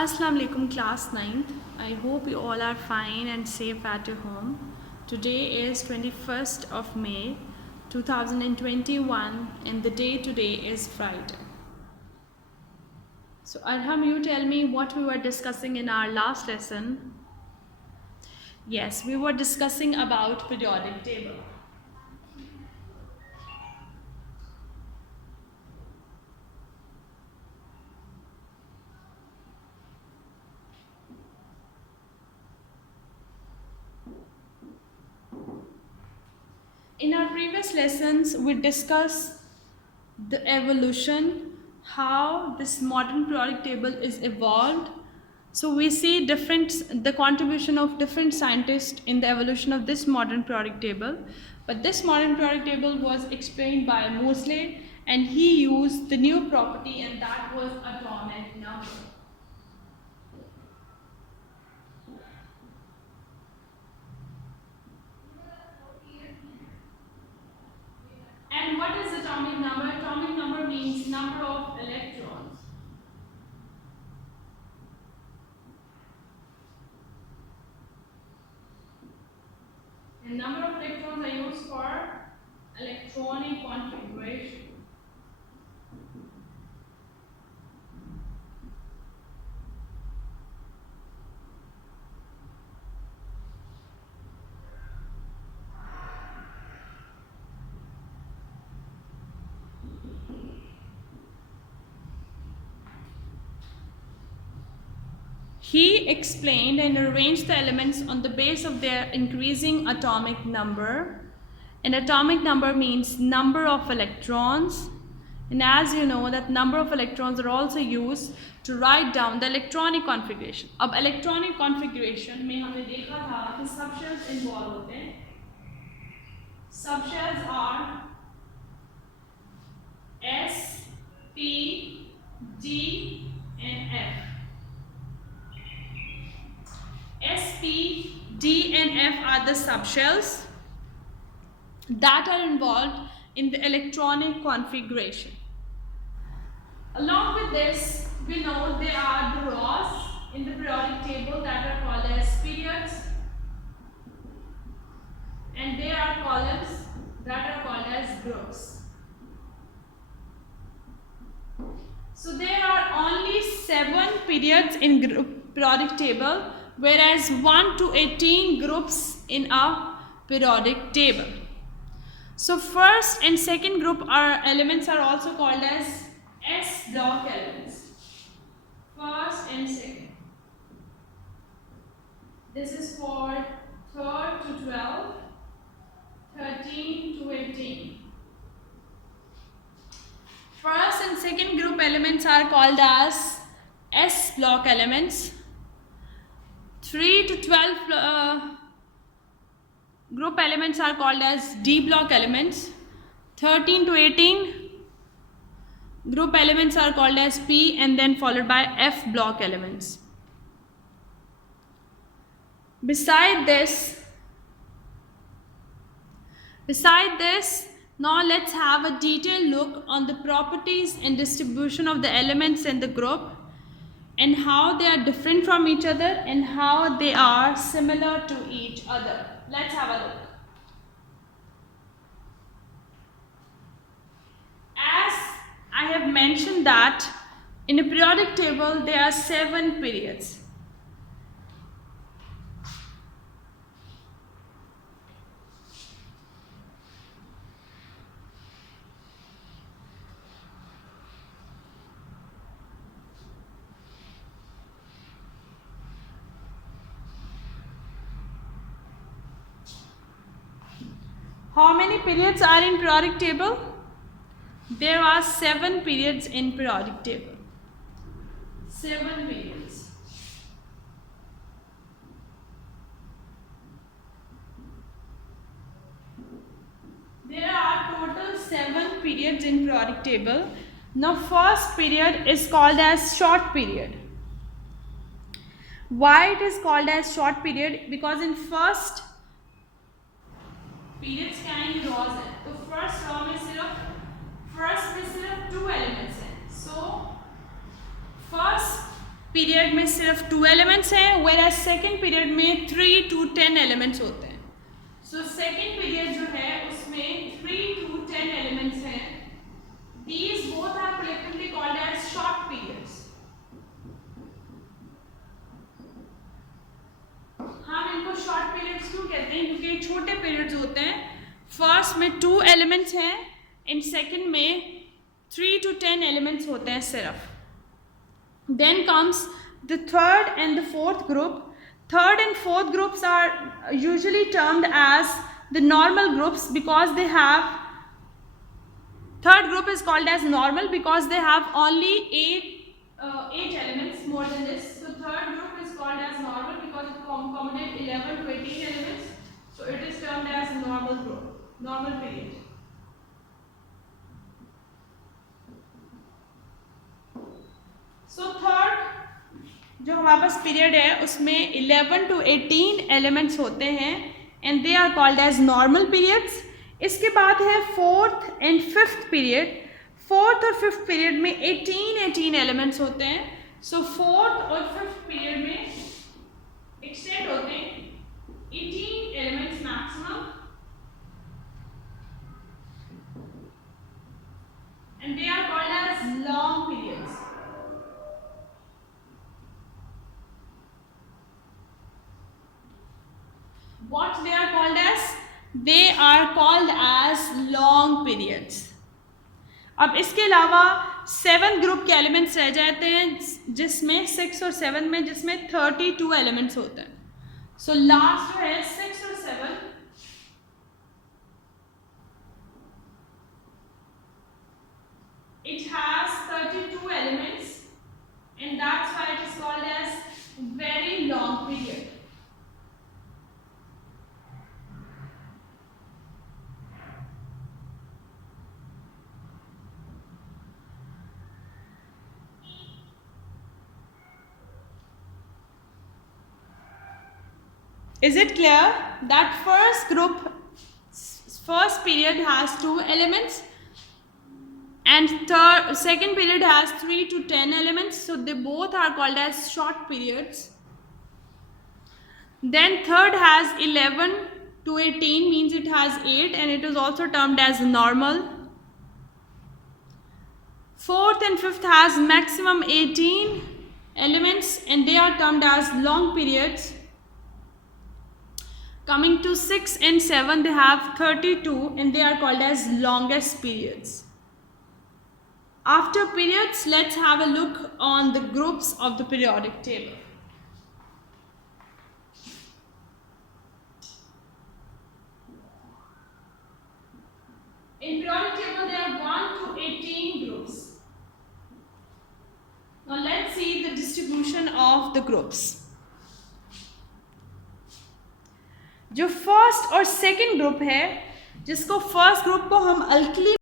Assalamu alaikum class 9th. I hope you all are fine and safe at your home. Today is 21st of May 2021 and the day today is Friday. So Arham, you tell me what we were discussing in our last lesson. Yes, we were discussing about periodic table. In our previous lessons, we discussed the evolution, how this modern periodic table is evolved. So we see the contribution of different scientists in the evolution of this modern periodic table. But this modern periodic table was explained by Moseley, and he used the new property, and that was atomic number. And what is atomic number? Atomic number means number of electrons. And number of electrons are used for electronic configuration. He explained and arranged the elements on the base of their increasing atomic number. And atomic number means number of electrons. And as you know that number of electrons are also used to write down the electronic configuration. अब electronic configuration में हमने देखा था कि subshells involved होते हैं. Subshells are S, P, D and F. S, P, D and F are the subshells that are involved in the electronic configuration. Along with this, we know there are the rows in the periodic table that are called as periods, and there are columns that are called as groups. So there are only 7 periods in periodic table, whereas 1 to 18 groups in a periodic table. So first and second group elements are also called as S block elements. First and second. This is for 3rd to 12, 13 to 18. First and second group elements are called as S block elements. 3 to 12 group elements are called as D block elements. 13 to 18 group elements are called as P, and then followed by F block elements. Beside this, now let's have a detailed look on the properties and distribution of the elements in the group, and how they are different from each other and how they are similar to each other. Let's have a look. As I have mentioned that in a periodic table there are 7 periods. How many periods are in periodic table? There are 7 periods in periodic table. 7 periods. There are total 7 periods in periodic table. Now first period is called as short period. Why it is called as short period? Because in first periods can rows है, तो first row में सिर्फ 2 elements हैं. So first period में सिर्फ 2 elements हैं, whereas second period में 3 to 10 elements होते हैं. सो सेकेंड पीरियड जो है उसमें 3 to 10 एलिमेंट्स हैं. These both are collectively called as short periods. हम इनको शॉर्ट पीरियड्स क्यों कहते हैं? क्योंकि छोटे पीरियड्स होते हैं. फर्स्ट में 2 एलिमेंट्स हैं एंड सेकेंड में 3 to 10 एलिमेंट्स होते हैं सिर्फ. Then comes the third and the fourth group. Third and fourth groups are usually termed as the normal groups because they have, third group is called as normal because they have only 8 elements, more than this. So third group is called as normal because it accommodates 11 to 18 elements. So it is termed as normal group, normal period. So third जो हमारे पास period है उसमें 11 to 18 elements होते हैं and they are called as normal periods. इसके बाद है fourth and fifth period. Fourth और फिफ्थ पीरियड में 18 एलिमेंट्स होते हैं. सो फोर्थ और फिफ्थ पीरियड में एक्सटेंड होते हैं 18 elements maximum and they are called as long periods. What they are called as? They are called as long periods. अब इसके अलावा 7 ग्रुप के एलिमेंट्स रह जाते हैं जिसमें 6 और 7 में जिसमें 32 एलिमेंट्स होते हैं. सो लास्ट जो है 6 और 7 it has 32 elements and that's why it is called as very long period. Is it clear that first period has 2 elements and second period has 3 to 10 elements, so they both are called as short periods. Then third has 11 to 18 means it has 8 and it is also termed as normal. Fourth and fifth has maximum 18 elements and they are termed as long periods. Coming to 6 and 7, they have 32 and they are called as longest periods. After periods, let's have a look on the groups of the periodic table. In periodic table, there are 1 to 18 groups. Now let's see the distribution of the groups. जो first और second group है जिसको first group को हम alkali